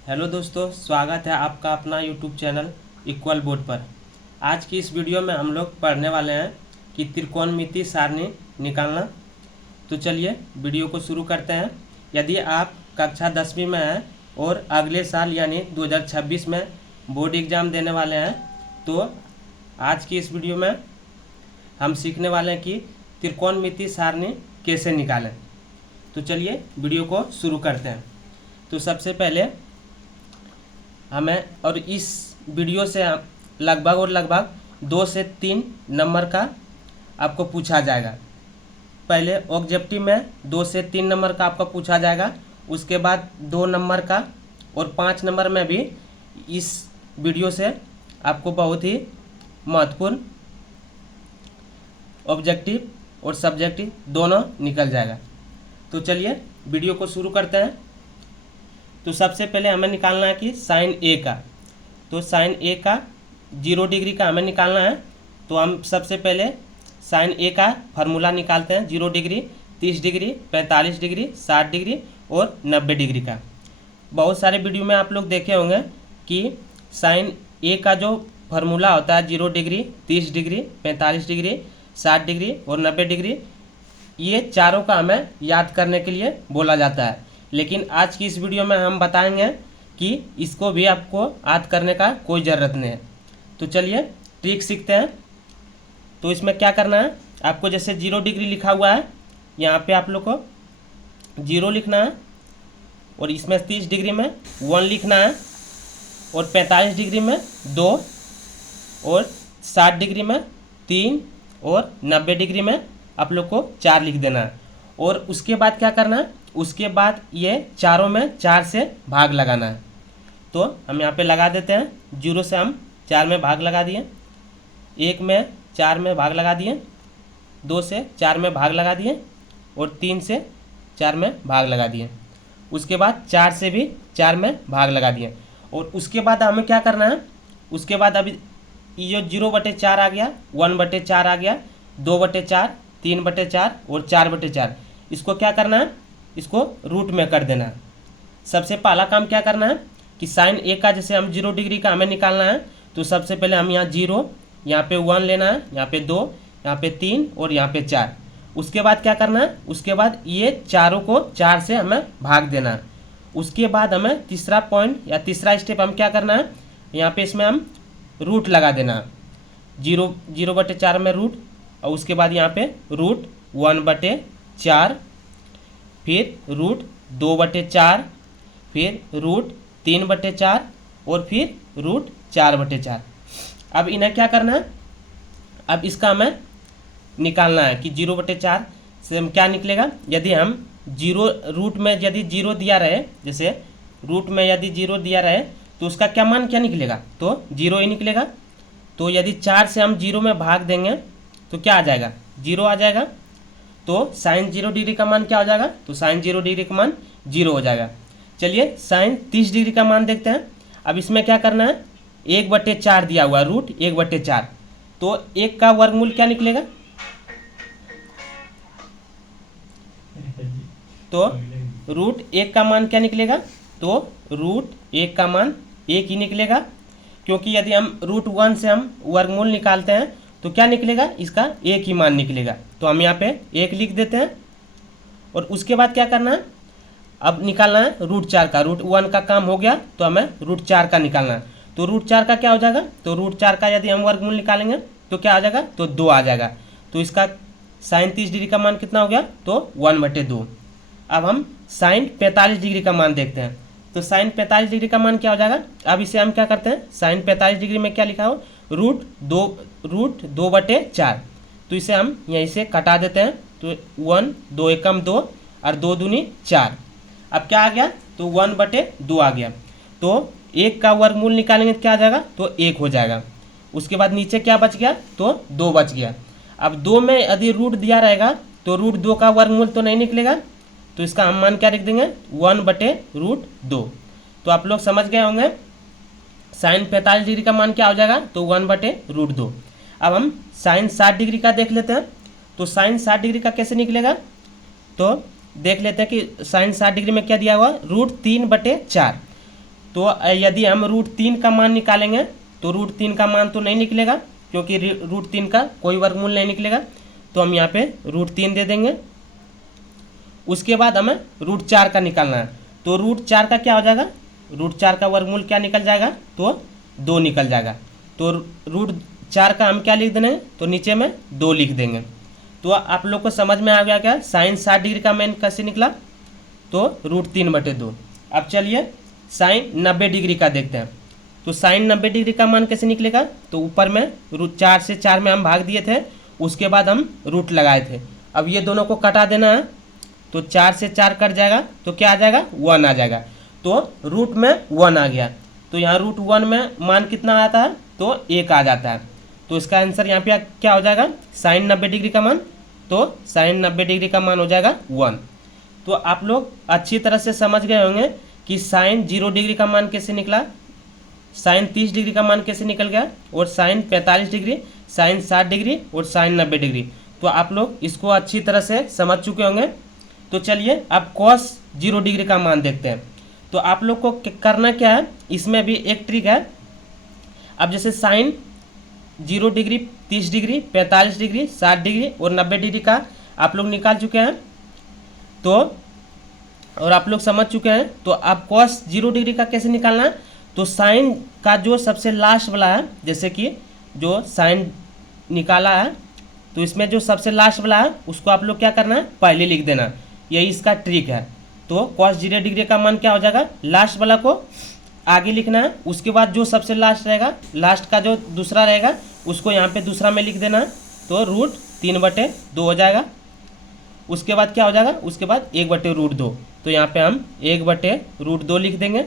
Hello दोस्तों, स्वागत है आपका अपना यूट्यूब चैनल इक्वल बोर्ड पर। आज की इस वीडियो में हम लोग पढ़ने वाले हैं कि त्रिकोणमितीय सारणी निकालना। तो चलिए वीडियो को शुरू करते हैं। यदि आप कक्षा 10वीं में हैं और अगले साल यानी 2026 में बोर्ड एग्ज़ाम देने वाले हैं तो आज की इस वीडियो में हम सीखने वाले हैं कि त्रिकोणमितीय सारणी कैसे निकालें। तो चलिए वीडियो को शुरू करते हैं। तो सबसे पहले हमें और इस वीडियो से लगभग 2 से 3 नंबर का आपको पूछा जाएगा। पहले ऑब्जेक्टिव में 2 से 3 नंबर का आपको पूछा जाएगा, उसके बाद 2 नंबर का और 5 नंबर में भी इस वीडियो से आपको बहुत ही महत्वपूर्ण ऑब्जेक्टिव और सब्जेक्टिव दोनों निकल जाएगा। तो चलिए वीडियो को शुरू करते हैं। तो सबसे पहले हमें निकालना है कि साइन ए का। तो साइन ए का 0 डिग्री का हमें निकालना है। तो हम सबसे पहले साइन ए का फार्मूला निकालते हैं। 0 डिग्री, 30 डिग्री, 45 डिग्री, 60 डिग्री और 90 डिग्री का। बहुत सारे वीडियो में आप लोग देखे होंगे कि साइन ए का जो फार्मूला होता है 0 डिग्री, 30 डिग्री, 45 डिग्री, 60 डिग्री और 90 डिग्री, ये चारों का हमें याद करने के लिए बोला जाता है। लेकिन आज की इस वीडियो में हम बताएंगे कि इसको भी आपको याद करने का कोई ज़रूरत नहीं है। तो चलिए ट्रिक सीखते हैं। तो इसमें क्या करना है, आपको जैसे 0 डिग्री लिखा हुआ है, यहाँ पे आप लोग को 0 लिखना है और इसमें 30 डिग्री में 1 लिखना है और 45 डिग्री में 2 और 60 डिग्री में 3 और 90 डिग्री में आप लोग को 4 लिख देना है। और उसके बाद क्या करना है, उसके बाद ये चारों में 4 से भाग लगाना है। तो हम यहाँ पे लगा देते हैं। 0 से हम 4 में भाग लगा दिए, 1 में 4 में भाग लगा दिए, 2 से 4 में भाग लगा दिए और 3 से 4 में भाग लगा दिए। उसके बाद 4 से भी 4 में भाग लगा दिए। और उसके बाद हमें क्या करना है, उसके बाद अभी ये 0/4 आ गया, 1/4 आ गया, 2/4, 3/4 और 4/4। इसको क्या करना है, इसको रूट में कर देना है। सबसे पहला काम क्या करना है कि साइन ए का जैसे हम 0 डिग्री का हमें निकालना है। तो सबसे पहले हम यहाँ 0, यहाँ पे 1 लेना है, यहाँ पे 2, यहाँ पे 3 और यहाँ पे 4। उसके बाद क्या करना है, उसके बाद ये चारों को 4 से हमें भाग देना है। उसके बाद हमें तीसरा पॉइंट या तीसरा स्टेप हम क्या करना है, यहाँ पे इसमें हम रूट लगा देना है। 0/4 में रूट, और उसके बाद यहाँ पे रूट 1/4, फिर रूट 2/4, फिर रूट 3/4 और फिर रूट 4/4। अब इन्हें क्या करना है, अब इसका हमें निकालना है कि 0/4 से हम क्या निकलेगा। यदि हम 0 रूट में यदि 0 दिया रहे, जैसे रूट में यदि 0 दिया रहे तो उसका क्या मान क्या निकलेगा, तो 0 ही निकलेगा। तो यदि 4 से हम 0 में भाग देंगे तो क्या आ जाएगा, 0 आ जाएगा। तो साइन 0 डिग्री का मान क्या हो जाएगा, तो साइन 0 डिग्री का मान 0 हो जाएगा। चलिए साइन 30 डिग्री का मान देखते हैं। अब इसमें क्या करना है, 1/4 दिया हुआ, रूट 1/4। तो 1 का वर्गमूल क्या निकलेगा, तो रूट 1 का मान क्या निकलेगा, तो रूट 1 का मान 1 ही निकलेगा। क्योंकि यदि हम रूट 1 से हम वर्गमूल निकालते हैं तो क्या निकलेगा, इसका 1 ही मान निकलेगा। तो हम यहाँ पे 1 लिख देते हैं। और उसके बाद क्या करना है, अब निकालना है रूट 4 का। रूट 1 का काम हो गया तो हमें रूट 4 का निकालना है। तो रूट 4 का क्या हो जाएगा, तो रूट 4 का यदि हम वर्गमूल निकालेंगे तो क्या आ जाएगा, तो 2 आ जाएगा। तो इसका साइन 30 डिग्री का मान कितना हो गया, तो 1/2। अब हम साइन 45 डिग्री का मान देखते हैं। तो साइन 45 डिग्री का मान क्या हो जाएगा, अब इसे हम क्या करते हैं, साइन 45 डिग्री में क्या लिखा हो, रूट 2/4। तो इसे हम यहीं से कटा देते हैं। तो 1, 2 एकम 2 और 2 दूनी 4। अब क्या आ गया, तो 1/2 आ गया। तो 1 का वर्गमूल निकालेंगे तो क्या आ जाएगा, तो 1 हो जाएगा। उसके बाद नीचे क्या बच गया, तो 2 बच गया। अब 2 में यदि रूट दिया रहेगा तो रूट 2 का वर्गमूल तो नहीं निकलेगा। तो इसका हम मान क्या लिख देंगे, 1/√2। तो आप लोग समझ गए होंगे साइन 45 डिग्री का मान क्या हो जाएगा, तो 1/√2। अब हम साइन 60 डिग्री का देख लेते हैं। तो साइन 60 डिग्री का कैसे निकलेगा, तो देख लेते हैं कि साइन 60 डिग्री में क्या दिया हुआ, √3/4। तो यदि हम √3 का मान निकालेंगे तो √3 का मान तो नहीं निकलेगा, क्योंकि √3 का कोई वर्गमूल नहीं निकलेगा, तो हम यहाँ पे √3 दे देंगे। उसके बाद हमें √4 का निकालना है, तो √4 का क्या हो जाएगा, √4 का वर्गमूल क्या निकल जाएगा, तो 2 निकल जाएगा। तो √4 का हम क्या लिख देंगे, तो नीचे में 2 लिख देंगे। तो आप लोग को समझ में आ गया क्या साइन 60 डिग्री का मान कैसे निकला, तो √3/2। अब चलिए साइन 90 डिग्री का देखते हैं। तो साइन 90 डिग्री का मान कैसे निकलेगा, तो ऊपर में √4 से 4 में हम भाग दिए थे, उसके बाद हम रूट लगाए थे। अब ये दोनों को कटा देना है, तो 4 से 4 कट जाएगा, तो क्या आ जाएगा, 1 आ जाएगा। तो रूट में 1 आ गया, तो यहाँ √1 में मान कितना आता है, तो 1 आ जाता है। तो इसका आंसर यहाँ पे क्या हो जाएगा, साइन 90 डिग्री का मान, तो साइन 90 डिग्री का मान हो जाएगा 1। तो आप लोग अच्छी तरह से समझ गए होंगे कि साइन 0 डिग्री का मान कैसे निकला, साइन 30 डिग्री का मान कैसे निकल गया, और साइन 45 डिग्री, साइन 60 डिग्री और साइन 90 डिग्री। तो आप लोग इसको अच्छी तरह से समझ चुके होंगे। तो चलिए अब कॉस 0 डिग्री का मान देखते हैं। तो आप लोग को करना क्या है, इसमें भी एक ट्रिक है। अब जैसे sine 0 degree, 30 degree, 45 degree, 60 degree और 90 डिग्री का आप लोग निकाल चुके हैं, तो और आप लोग समझ चुके हैं। तो अब कॉस 0 डिग्री का कैसे निकालना है, तो साइन का जो सबसे लास्ट वाला है, जैसे कि जो साइन निकाला है, तो इसमें जो सबसे लास्ट वाला है उसको आप लोग क्या करना है, पहले लिख देना, यही इसका ट्रिक है। तो कॉस 0 डिग्री का मान क्या हो जाएगा, लास्ट वाला को आगे लिखना है, उसके बाद जो सबसे लास्ट रहेगा, लास्ट का जो दूसरा रहेगा उसको यहाँ पे दूसरा में लिख देना है, तो √3/2 हो जाएगा। उसके बाद क्या हो जाएगा, उसके बाद 1/√2, तो यहाँ पे हम 1/√2 लिख देंगे।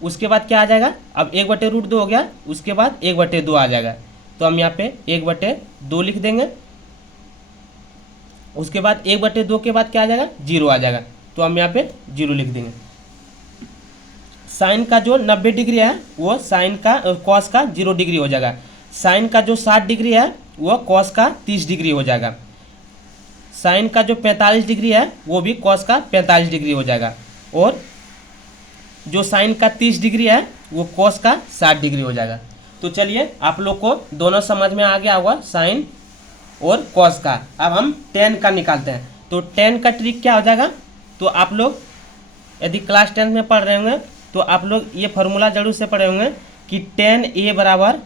उसके बाद क्या आ जाएगा, अब 1/√2 हो गया, उसके बाद 1/2 आ जाएगा, तो हम यहाँ पे 1/2 लिख देंगे। उसके बाद 1/2 के बाद क्या आ जाएगा, 0 आ जाएगा, तो हम यहाँ पे 0 लिख देंगे। साइन का जो 90 डिग्री है वो साइन का कॉस का 0 डिग्री हो जाएगा। साइन का जो 60 डिग्री है वो कॉस का 30 डिग्री हो जाएगा। साइन का जो 45 डिग्री है वो भी कॉस का 45 डिग्री हो जाएगा। और जो साइन का 30 डिग्री है वो कॉस का 60 डिग्री हो जाएगा। तो चलिए आप लोग को दोनों समझ में आ गया होगा साइन और कॉस का। अब हम टेन का निकालते हैं। तो टेन का ट्रिक क्या हो जाएगा, तो आप लोग यदि क्लास 10 में पढ़ रहे होंगे तो आप लोग ये फार्मूला जरूर से पढ़े होंगे कि tan a बराबर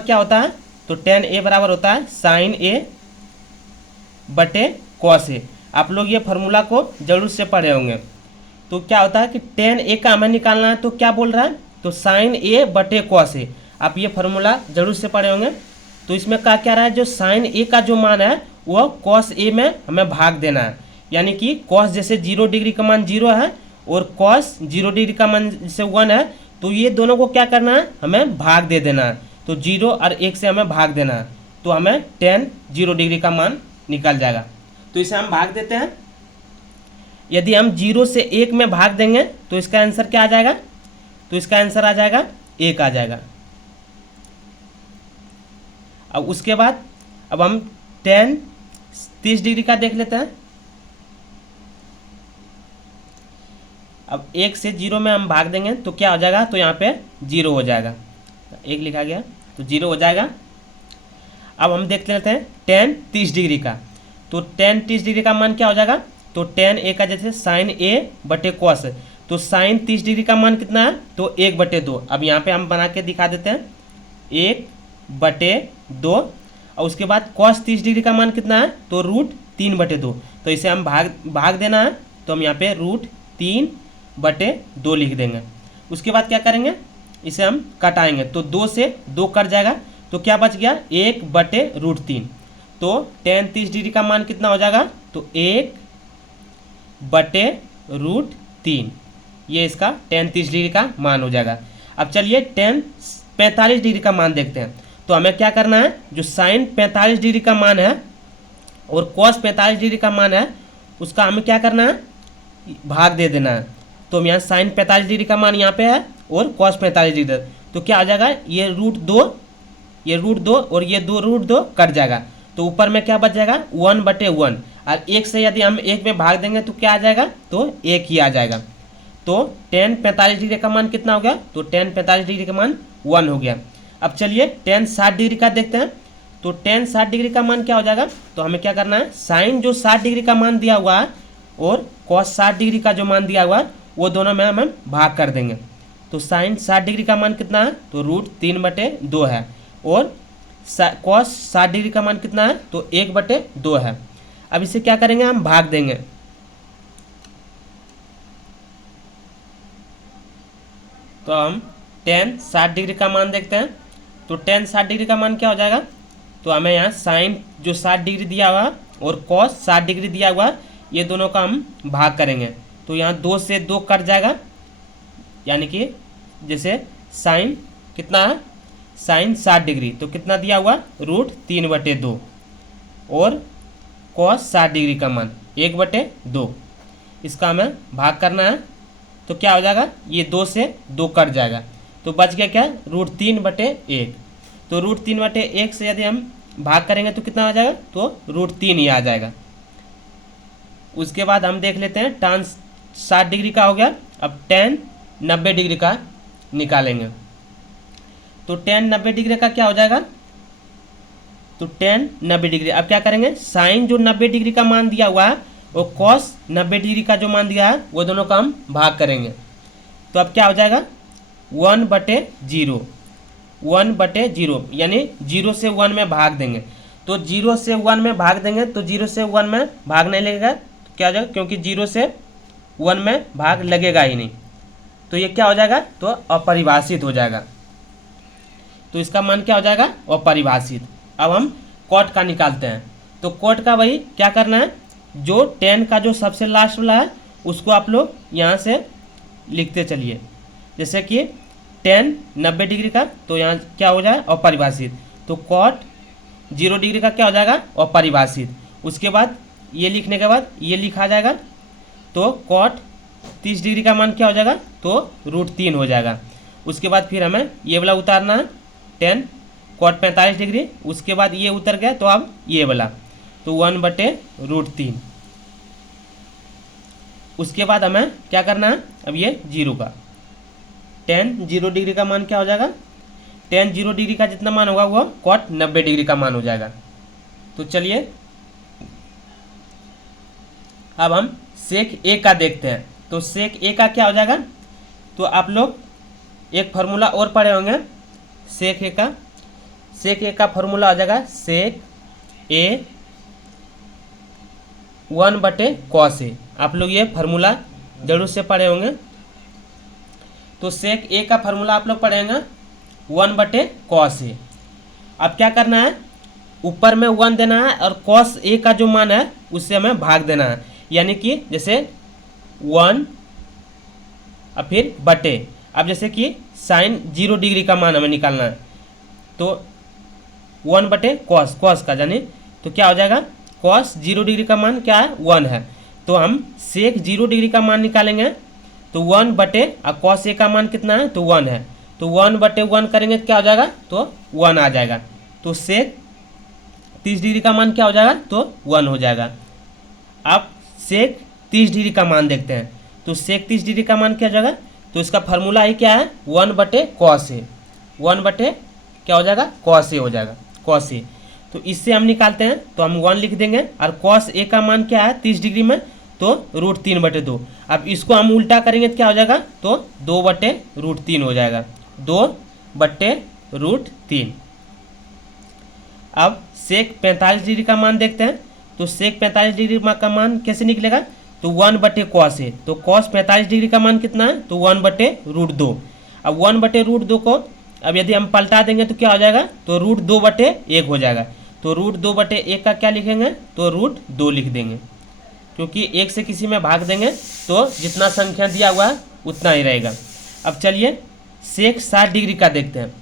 क्या होता है, तो tan a बराबर होता है साइन a बटे कॉस a। आप लोग ये फार्मूला को जरूर से पढ़े होंगे। तो क्या होता है कि tan a का हमें निकालना है, तो क्या बोल रहा है, तो साइन a बटे कॉस a। आप ये फार्मूला जरूर से पढ़े होंगे। तो इसमें क्या रहा है, जो साइन a का जो मान है वो कॉस a में हमें भाग देना है। यानी कि कॉस जैसे 0 डिग्री का मान 0 है और कॉस 0 डिग्री का मान जैसे 1 है, तो ये दोनों को क्या करना है, हमें भाग दे देना है। तो 0 और 1 से हमें भाग देना है, तो हमें tan 0 डिग्री का मान निकल जाएगा। तो इसे हम भाग देते हैं। यदि हम 0 से 1 में भाग देंगे तो इसका आंसर क्या आ जाएगा, तो इसका आंसर आ जाएगा 1 आ जाएगा। अब उसके बाद अब हम tan 30 डिग्री का देख लेते हैं। अब 1 से 0 में हम भाग देंगे तो क्या हो जाएगा, तो यहाँ पे 0 हो जाएगा, 1 लिखा गया तो 0 हो जाएगा। अब हम देख लेते हैं tan 30 डिग्री का। तो tan 30 डिग्री का मान क्या हो जाएगा, तो tan a का जैसे साइन a बटे कॉस, तो साइन 30 डिग्री का मान कितना है, तो 1/2। अब यहाँ पे हम बना के दिखा देते हैं 1/2। और उसके बाद कॉस 30 डिग्री का मान कितना है, तो √3/2। तो इसे हम भाग देना है, तो हम यहाँ पे √3/2 लिख देंगे। उसके बाद क्या करेंगे, इसे हम कटाएंगे, तो 2 से 2 कट जाएगा, तो क्या बच गया 1/√3। तो tan 30 डिग्री का मान कितना हो जाएगा, तो 1/√3। ये इसका tan 30 डिग्री का मान हो जाएगा। अब चलिए tan 45 डिग्री का मान देखते हैं। तो हमें क्या करना है, जो साइन 45 डिग्री का मान है और कॉस 45 डिग्री का मान है उसका हमें क्या करना है, भाग दे देना है। तो हम यहाँ साइन 45 डिग्री का मान यहाँ पे है और कॉस 45 डिग्री, तो क्या आ जाएगा, ये √2 और ये 2 √2 कट जाएगा, तो ऊपर में क्या बच जाएगा 1/1। और 1 से यदि हम 1 में भाग देंगे तो क्या आ जाएगा, तो 1 ही आ जाएगा। तो tan 45 डिग्री का मान कितना हो गया, तो tan 45 डिग्री का मान 1 हो गया। अब चलिए tan 60 डिग्री का देखते हैं। तो tan 60 डिग्री का मान क्या हो जाएगा, तो हमें क्या करना है, साइन जो 60 डिग्री का मान दिया हुआ है और cos 60 डिग्री का जो मान दिया हुआ है वो दोनों में हम भाग कर देंगे। तो साइन 60 डिग्री का मान कितना है, तो √3/2 है और cos 60 डिग्री का मान कितना है, तो 1/2 है। अब इसे क्या करेंगे, हम भाग देंगे। तो हम tan 60 डिग्री का मान देखते हैं। तो tan 60 डिग्री का मान क्या हो जाएगा, तो हमें यहाँ साइन जो 60 डिग्री दिया हुआ और cos 60 डिग्री दिया हुआ, ये दोनों का हम भाग करेंगे। तो यहाँ 2 से 2 कट जाएगा, यानी कि जैसे साइन कितना है, साइन 60 डिग्री तो कितना दिया हुआ, √3/2 और cos 60 डिग्री का मान 1/2। इसका हमें भाग करना है। तो क्या हो जाएगा, ये 2 से 2 कट जाएगा, तो बच गया क्या, √3/1। तो √3/1 से यदि हम भाग करेंगे तो कितना आ जाएगा, तो √3 ही आ जाएगा। उसके बाद हम देख लेते हैं tan 60 डिग्री का हो गया। अब tan 90 डिग्री का निकालेंगे। तो tan 90 डिग्री का क्या हो जाएगा, तो tan 90 डिग्री, अब क्या करेंगे, साइन जो 90 डिग्री का मान दिया हुआ है और cos 90 डिग्री का जो मान दिया है वो दोनों का हम भाग करेंगे। तो अब क्या हो जाएगा, 1/0, 1/0 यानी 0 से 1 में भाग देंगे। तो 0 से 1 में भाग देंगे तो 0 से 1 में भाग नहीं लगेगा, तो क्या हो जाएगा, क्योंकि 0 से 1 में भाग लगेगा ही नहीं, तो ये क्या हो जाएगा, तो अपरिभाषित हो जाएगा। तो इसका मान क्या हो जाएगा, अपरिभाषित। अब हम कॉट का निकालते हैं। तो कॉट का वही क्या करना है, जो tan का जो सबसे लास्ट वाला है उसको आप लोग यहाँ से लिखते चलिए। जैसे कि tan 90 डिग्री का, तो यहाँ क्या हो जाए, अपरिभाषित। तो cot 0 डिग्री का क्या हो जाएगा, अपरिभाषित। उसके बाद ये लिखने के बाद ये लिखा जाएगा। तो cot 30 डिग्री का मान क्या हो जाएगा, तो √3 हो जाएगा। उसके बाद फिर हमें ये वाला उतारना है, tan cot 45 डिग्री। उसके बाद ये उतर गया, तो अब ये वाला, तो 1/√3। उसके बाद हमें क्या करना है, अब ये 0 का, tan 0 डिग्री का मान क्या हो जाएगा, tan 0 डिग्री का जितना मान होगा वो cot 90 डिग्री का मान हो जाएगा। तो चलिए अब हम sec A का देखते हैं। तो sec A का क्या हो जाएगा, तो आप लोग एक फार्मूला और पढ़े होंगे sec A का फार्मूला हो जाएगा sec A 1/cos A। आप लोग ये फार्मूला जरूर से पढ़े होंगे। तो sec A का फार्मूला आप लोग पढ़ेंगे 1/cos A। अब क्या करना है, ऊपर में 1 देना है और cos A का जो मान है उससे हमें भाग देना है, यानी कि जैसे 1 और फिर बटे। अब जैसे कि साइन 0 डिग्री का मान हमें निकालना है, तो 1/cos का, यानी तो क्या हो जाएगा, cos 0 डिग्री का मान क्या है, 1 है। तो हम sec 0 डिग्री का मान निकालेंगे, तो 1 और cos A का मान कितना है, तो 1 है। तो 1/1 करेंगे तो क्या हो जाएगा, तो 1 आ जाएगा। तो sec 30 डिग्री का मान क्या हो जाएगा, तो 1 हो जाएगा। अब sec 30 डिग्री का मान देखते हैं। तो sec 30 डिग्री का मान क्या हो जाएगा, तो इसका फार्मूला ही क्या है, 1/cos A। 1 क्या हो जाएगा, cos A हो जाएगा, cos A। तो इससे हम निकालते हैं, तो हम 1 लिख देंगे और cos A का मान क्या है 30 डिग्री में, तो √3/2। अब इसको हम उल्टा करेंगे तो क्या हो जाएगा, तो 2/√3 हो जाएगा, 2/√3। अब sec 45 डिग्री का मान देखते हैं। तो sec 45 डिग्री का मान कैसे निकलेगा, तो 1/cos A। तो cos 45 डिग्री का मान कितना है, तो 1/√2। अब 1/√2 को अब यदि हम पलटा देंगे तो क्या हो जाएगा, तो √2/1 हो जाएगा। तो √2/1 का क्या लिखेंगे, तो √2 लिख देंगे, क्योंकि 1 से किसी में भाग देंगे तो जितना संख्या दिया हुआ है उतना ही रहेगा। अब चलिए sec 60 डिग्री का देखते हैं।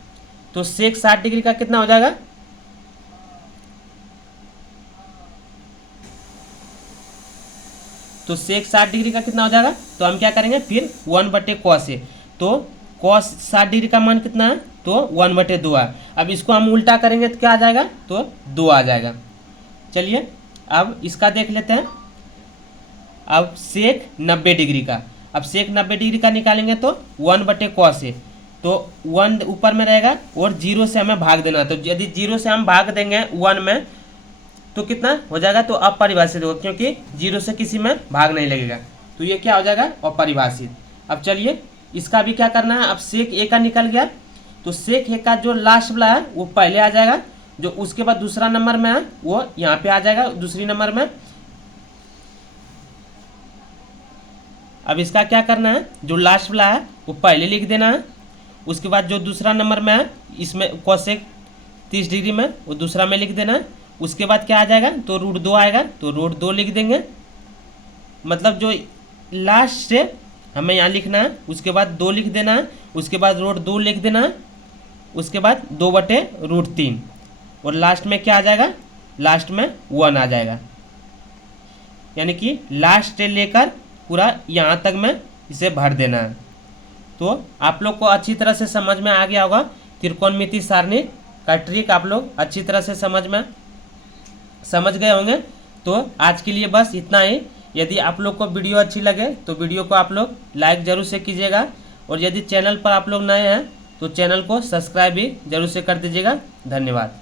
तो sec 60 डिग्री का कितना हो जाएगा, तो sec 60 डिग्री का कितना हो जाएगा, तो हम क्या करेंगे फिर 1/cos A। तो cos 60 डिग्री का मान कितना है, तो 1/2 है। अब इसको हम उल्टा करेंगे तो क्या आ जाएगा, तो 2 आ जाएगा। चलिए अब इसका देख लेते हैं। अब सेक 90 डिग्री का, अब सेक 90 डिग्री का निकालेंगे तो 1/cos ए, तो 1 ऊपर में रहेगा और 0 से हमें भाग देना। तो यदि 0 से हम भाग देंगे 1 में तो कितना हो जाएगा, तो अपरिभाषित होगा, क्योंकि 0 से किसी में भाग नहीं लगेगा, तो ये क्या हो जाएगा, अपरिभाषित। अब चलिए इसका भी क्या करना है। अब सेक ए का निकल गया, तो सेक ए का जो लास्ट वाला है वो पहले आ जाएगा, जो उसके बाद दूसरा नंबर में है वो यहाँ पे आ जाएगा दूसरी नंबर में। अब इसका क्या करना है, जो लास्ट वाला है वो पहले लिख देना है, उसके बाद जो दूसरा नंबर में है इसमें कोसेक 30 डिग्री में वो दूसरा में लिख देना है। उसके बाद क्या आ जाएगा, तो √2 आएगा, तो √2 लिख देंगे। मतलब जो लास्ट से हमें यहाँ लिखना है, उसके बाद 2 लिख देना है, उसके बाद √2 लिख देना है, उसके बाद 2/√3 और लास्ट में क्या आ जाएगा, लास्ट में 1 आ जाएगा। यानी कि लास्ट से लेकर पूरा यहाँ तक में इसे भर देना है। तो आप लोग को अच्छी तरह से समझ में आ गया होगा त्रिकोणमिति सारणी का ट्रिक, आप लोग अच्छी तरह से समझ गए होंगे। तो आज के लिए बस इतना ही। यदि आप लोग को वीडियो अच्छी लगे तो वीडियो को आप लोग लाइक ज़रूर से कीजिएगा, और यदि चैनल पर आप लोग नए हैं तो चैनल को सब्सक्राइब भी ज़रूर से कर दीजिएगा। धन्यवाद।